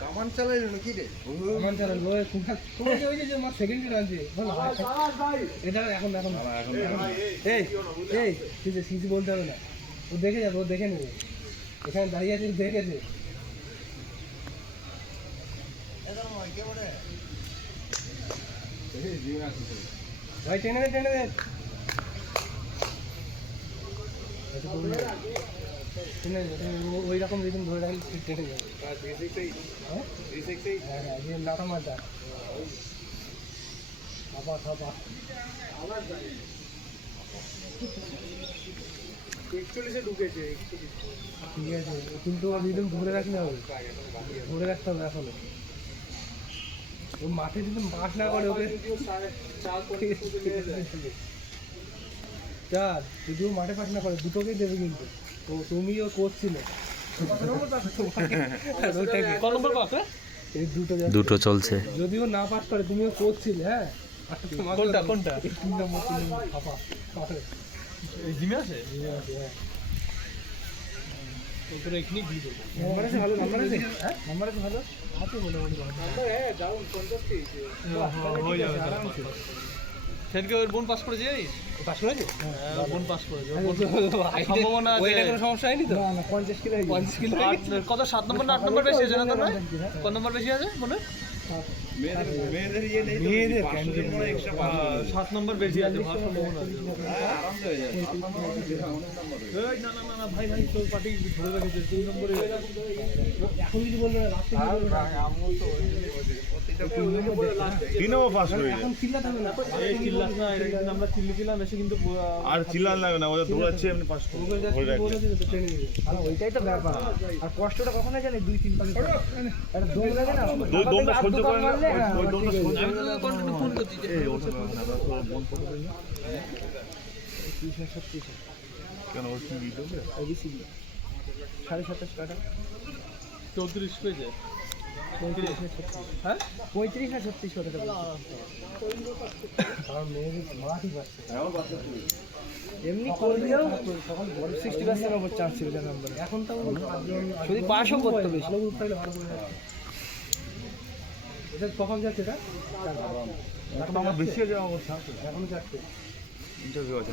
কামান চালাইলো নাকি রে? কামান চালালো তোমাকে ওই যে আমার সেকেন্ড গেট আছে বল এটা এখন এই এই তুই যে সিসি বলতে হবে না, ও দেখে যাবে, ও দেখে নেবে এখানে দাঁড়িয়ে আছে, দেখেছে ভাই টেনে দে টেনে দে ওই রকম যেদিন ধরে রাখলে ঠিক টেনে যাবে। হ্যাঁ নাটা মালটা খাপা খাপা ঢুকেছে ঠিক আছে, কিন্তু যেদিন ধরে রাখলে হবে, ধরে রাখতে হবে এখনো। ও মাঠে যদি মাছ না করে ওকে চার, যদি ও মাঠে পাস না করে দুটোকেই দেবে কিন্তু। তো তুমিও কোচ ছিল, দুটো চলছে। যদিও না পাস করে তুমিও কোচ ছিলে। হ্যাঁ কোনটা কোনটা 3 নম্বর ফাপা জিমে আছে তোর এখানে দিয়ে দেবো। নাম্বার আছে ভালো, নাম্বার আছে, হ্যাঁ নাম্বার আছে ভালো আছে মোটামুটি ভালো। হ্যাঁ ডাউন 50 হয়ে যাবে আরামসে। সেদিকে ওর বোন পাস করেছে, জানিস? পাস করেছে? হ্যাঁ বোন পাস করেছে। সম্ভাবনা আছে, ওইটা কোনো সমস্যা হয়নি তো? না না 50 কিলো 50 কিলো কত 7 নম্বর না 8 নম্বর বেশি আছে না তোর? কোন নম্বর বেশি আছে মনে? মেয়েদের ইয়ে নেই, মেয়েদের ক্যান্ডিডেট মনে এক্সট্রা 7 নম্বর বেশি আছে, ভালো সম্ভাবনা আছে। আরাম হয়ে যায়। এই না না না ভাই ভাই তোর পার্টি ধরে রেখেছে 3 নম্বরে। এখন যদি বলবে না লাস্টে আমল তো তিনও পাস হয়ে যায়। এখন চিল্লাতে হবে না, এই চিল্লাস না, এটা আমরা চিল্লিছিলাম বেশি কিন্তু আর চিল্লান লাগবে না, ওদের দৌড়াচ্ছে এমনি পাস করে রাখবে। আর ওইটাই তো ব্যাপার। আর কষ্টটা কখন হয় জানি 2-3 পালে একটা দম লাগে না, দুই দমটা সহ্য করে না, ওই দমটা সহ্য আমি তো কন্টিনিউ ফোন করছি এই ওটা আমরা তো মন পড়ে দিই 30-36 কেন ওর কি ভিডিও হবে ওবিসি 27.5 টাকা 34 হয়ে যায়। 35 হ্যাঁ 35 না 36 টাকা আর মেয়েদের মারাঠি পাচ্ছে এমনি করলেও তখন বড় 60% ওপর চান্স ছিল নাম্বারে। এখন তো যদি পাসও করতে বেশি ভালো গ্রুপ থাকলে ভালো করে যাচ্ছে। এটা কখন যাচ্ছে? এটা এখন আমার বেশি হয়ে যাওয়ার অবস্থা। এখনো যাচ্ছে, ইন্টারভিউ আছে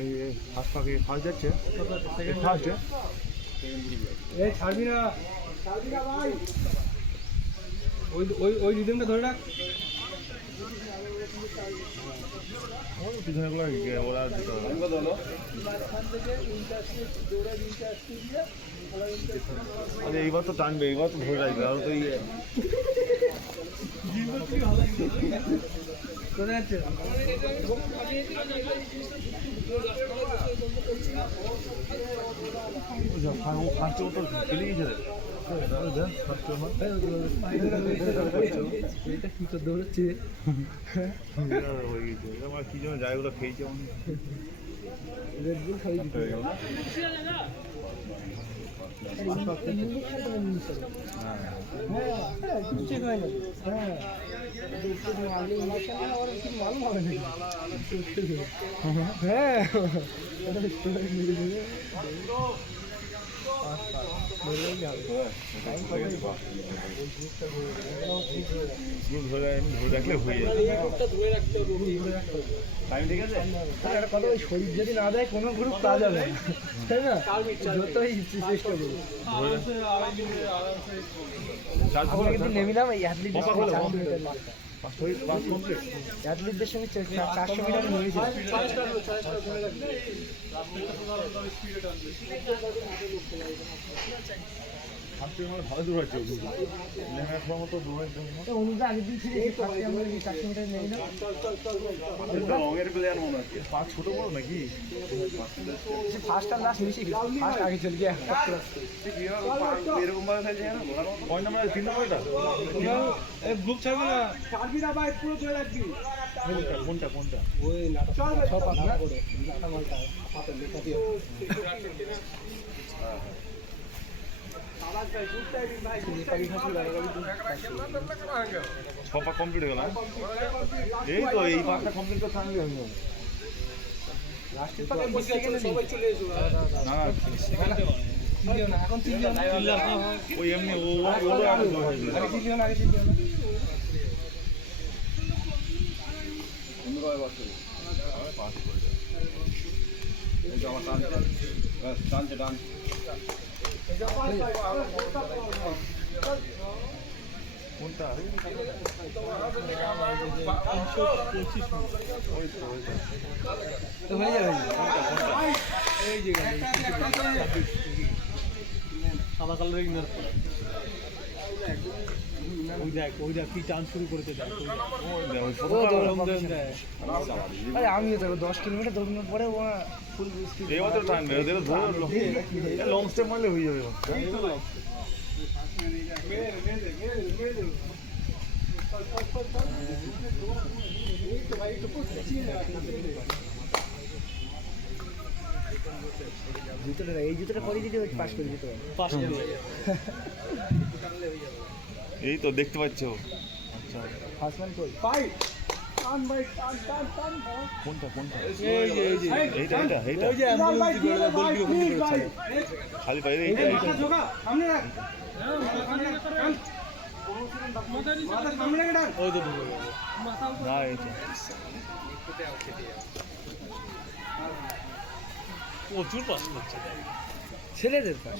এই ফার্স্ট পাকে ফার্স্ট যাচ্ছে, ফার্স্টে এই ছাড়বি না ভাই, ওই ওই ওই রিদমটা ধরে রাখ। পিছনে গুলো ওরা দিতে হবে। আরে এইবার তো টানবে, এইবার তো ধরে রাখবে, আর তো কোথায় যাচ্ছে? ফার্স্টে তো খেলে গেছে রে। এটা কি তো দৌড়াচ্ছে কি যেন জায়গাগুলো খেয়েছে রেডবুল খাই দিতে ধরে রাখলে হয়ে যাবে। টাইম ঠিক আছে? কথা, ওই শরীর যদি না দেয় কোনো গ্রুপ কাজ হবে না, তাই না? যতই চেষ্টা করি কিন্তু নেমিলাম এই অ্যাথলিটদের সঙ্গে 400 মিটার নিয়েছে। ভালো দূর আছে মতো দূর অনুযায়ী আগের দিন ছিল 400 মিটার নেমিলাম। রঙের প্লেয়ার মনে হচ্ছে। পা ছোট বড় নাকি? ফার্স্ট আর লাস্ট মিশে ফার্স্ট আগে চলে গিয়ে এরকম ভাবে খেলছে না। কয় নম্বর? 3 নম্বরটা গ্রুপ ছাড়বি না, ছাড়বি না ভাই, পুরো ধরে রাখবি। কোনটা কোনটা? ওই নাটক সব আপনার নাটা মালটা হাতে লেখা দিয়ে ছপা কমপ্লিট হয়ে গেল। এই তো এই পাঁচটা কমপ্লিট করতে আমি লাস্টের পাকে সবাই চলে এসো। না ওই এমনি ওগুলো আগে জয় হয়ে গেছে। কোনটা? সাদা কালারের ইনার ওই দেখ কি চান্স শুরু করেছে দেখ আমিও দেখো 10 কিলোমিটার দৌড়ানোর পরে ওরা ফুল স্পিড এবার তো টানবে ওদের ধরে লং স্টেপ মারলে হয়ে যাবে জুতোটা এই জুতোটা পরে দিতে পাস করে দিতে হবে পাস করে এই তো দেখতে পাচ্ছ। আচ্ছা ফার্স্ট ম্যান কই কোনটা কোনটা? এই যে এইটা এইটা এইটা ওই যে অ্যাম্বুলেন্স দিয়ে গোলকি ওখানে করেছে খালি পায়ে এইটা এইটা ওই তো ঢুকে গেল না এইটা প্রচুর পাস করছে ছেলেদের পাস